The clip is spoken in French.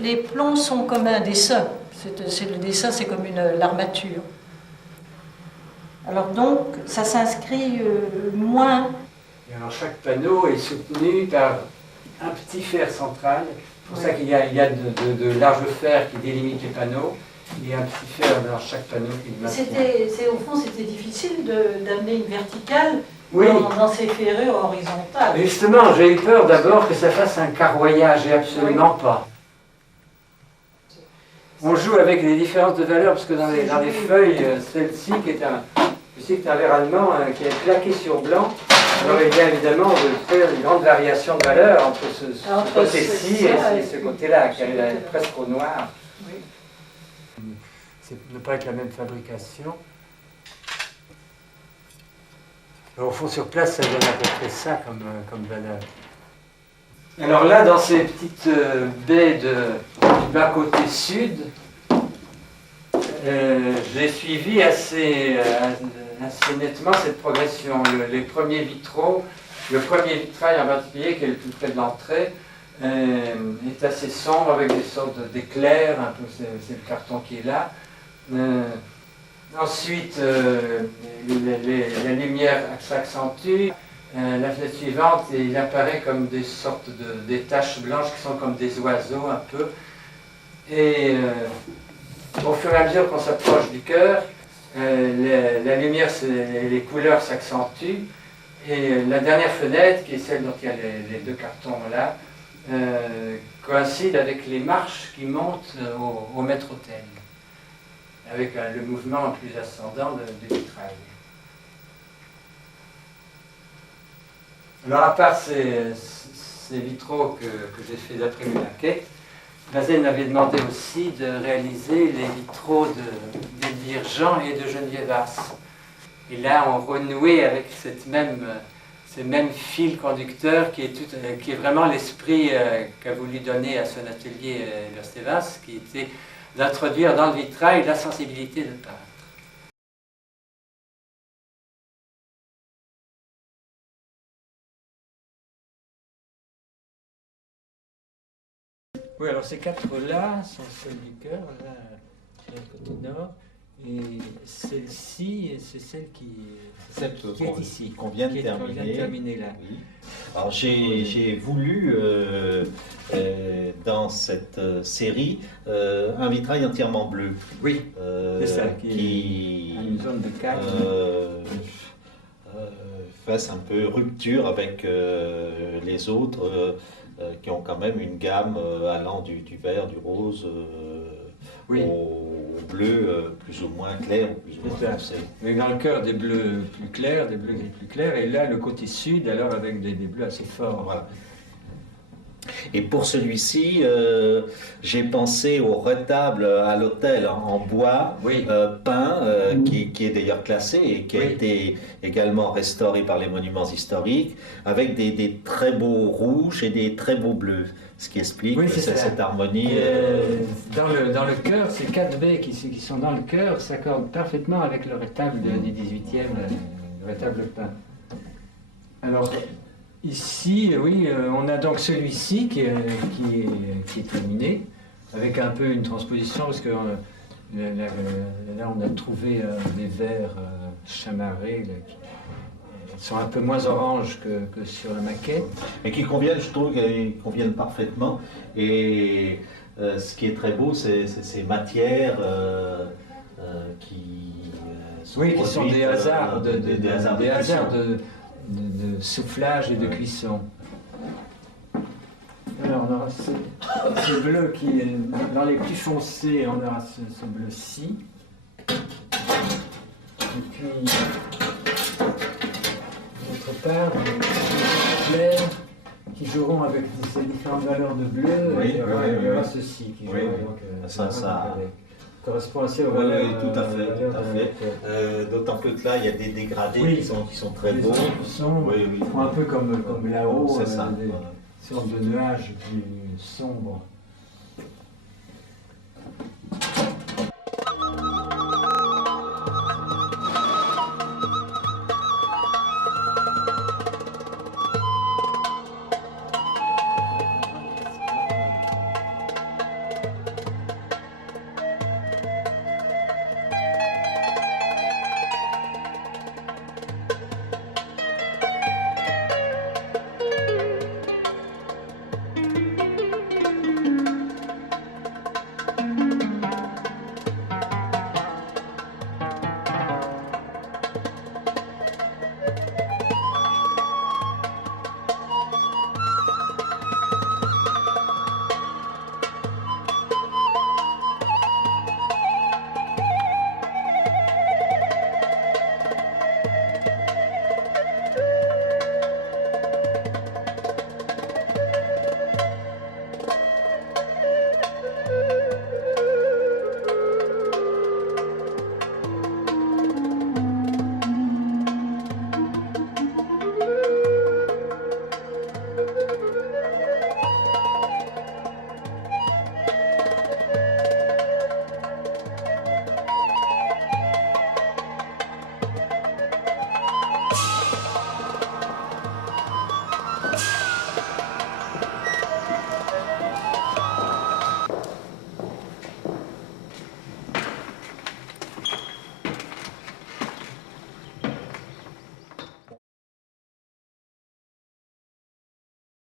Les plombs sont comme un dessin. Le dessin, c'est comme l'armature. Alors donc, ça s'inscrit moins. Et alors chaque panneau est soutenu par un petit fer central. C'est pour ça qu'il y a de larges fers qui délimitent les panneaux. Et un petit fer dans chaque panneau qui le maintient. Au fond, c'était difficile d'amener une verticale oui. dans ces ferrures horizontales. Justement, j'ai eu peur d'abord que ça fasse un carroyage, et absolument pas. On joue avec les différences de valeurs, parce que dans les feuilles, celle-ci, qui est un verre allemand qui est plaqué sur blanc, alors il y a évidemment une grande variation de valeur entre ce côté-ci et ce côté-là, qui est presque au noir. Oui. Ça ne peut pas être la même fabrication. Au fond, sur place, ça donne à peu près ça comme valeur. Alors là, dans ces petites baies du bas-côté sud, j'ai suivi assez nettement cette progression. Les premiers vitraux, le premier vitrail en particulier, qui est le plus près de l'entrée, est assez sombre avec des sortes d'éclairs, un peu c'est le carton qui est là. Ensuite, la lumière s'accentue. La fenêtre suivante, il apparaît comme des sortes des taches blanches qui sont comme des oiseaux un peu. Et au fur et à mesure qu'on s'approche du chœur, la lumière et les couleurs s'accentuent. Et la dernière fenêtre, qui est celle dont il y a les deux cartons là, coïncide avec les marches qui montent au maître-autel, avec le mouvement plus ascendant du vitrail. Alors, à part ces vitraux que j'ai fait d'après mes maquettes, Bazaine m'avait demandé aussi de réaliser les vitraux d'Elvire Jean et de Geneviève Haas. Et là, on renouait avec ce même fil conducteur qui est vraiment l'esprit qu'a voulu donner à son atelier Stevens, qui était d'introduire dans le vitrail la sensibilité de peintre. Oui, alors ces quatre-là sont celles du chœur, là, sur le côté nord, et celle-ci, c'est celle qui est ici, qu'on vient de terminer. Là. Oui. Alors j'ai voulu, dans cette série, un vitrail entièrement bleu. Oui, c'est ça, qui a une zone de calme. Fasse un peu rupture avec les autres. Qui ont quand même une gamme allant du vert, du rose au bleu plus ou moins clair ou plus ou moins foncé. Mais dans le cœur, des bleus plus clairs, des bleus plus clairs, et là le côté sud alors avec des bleus assez forts. Voilà. Et pour celui-ci, j'ai pensé au retable à l'hôtel en bois peint, qui est d'ailleurs classé et qui a été également restauré par les monuments historiques, avec des très beaux rouges et des très beaux bleus, ce qui explique cette harmonie. Dans le chœur, ces quatre baies qui sont dans le chœur s'accordent parfaitement avec le retable du 18e, le retable peint. Alors, ici, oui, on a donc celui-ci qui est terminé, avec un peu une transposition, parce que là on a trouvé des verres chamarrés qui sont un peu moins orange que sur la maquette. Et qui conviennent, je trouve qu'ils conviennent parfaitement. Et ce qui est très beau, c'est ces matières qui sont des hasards de soufflage et de cuisson. Alors on aura ce bleu qui est dans les plus foncés, on aura ce bleu-ci. Et puis d'autre part, des clairs qui joueront avec ces différentes valeurs de bleu. Il y aura ceci qui jouera donc ça correspond aussi aux valeurs. Oui, tout à fait. D'autant que là, il y a des dégradés qui sont très beaux. Qui sont un peu comme là-haut, c'est ça. des sortes de nuages plus sombres.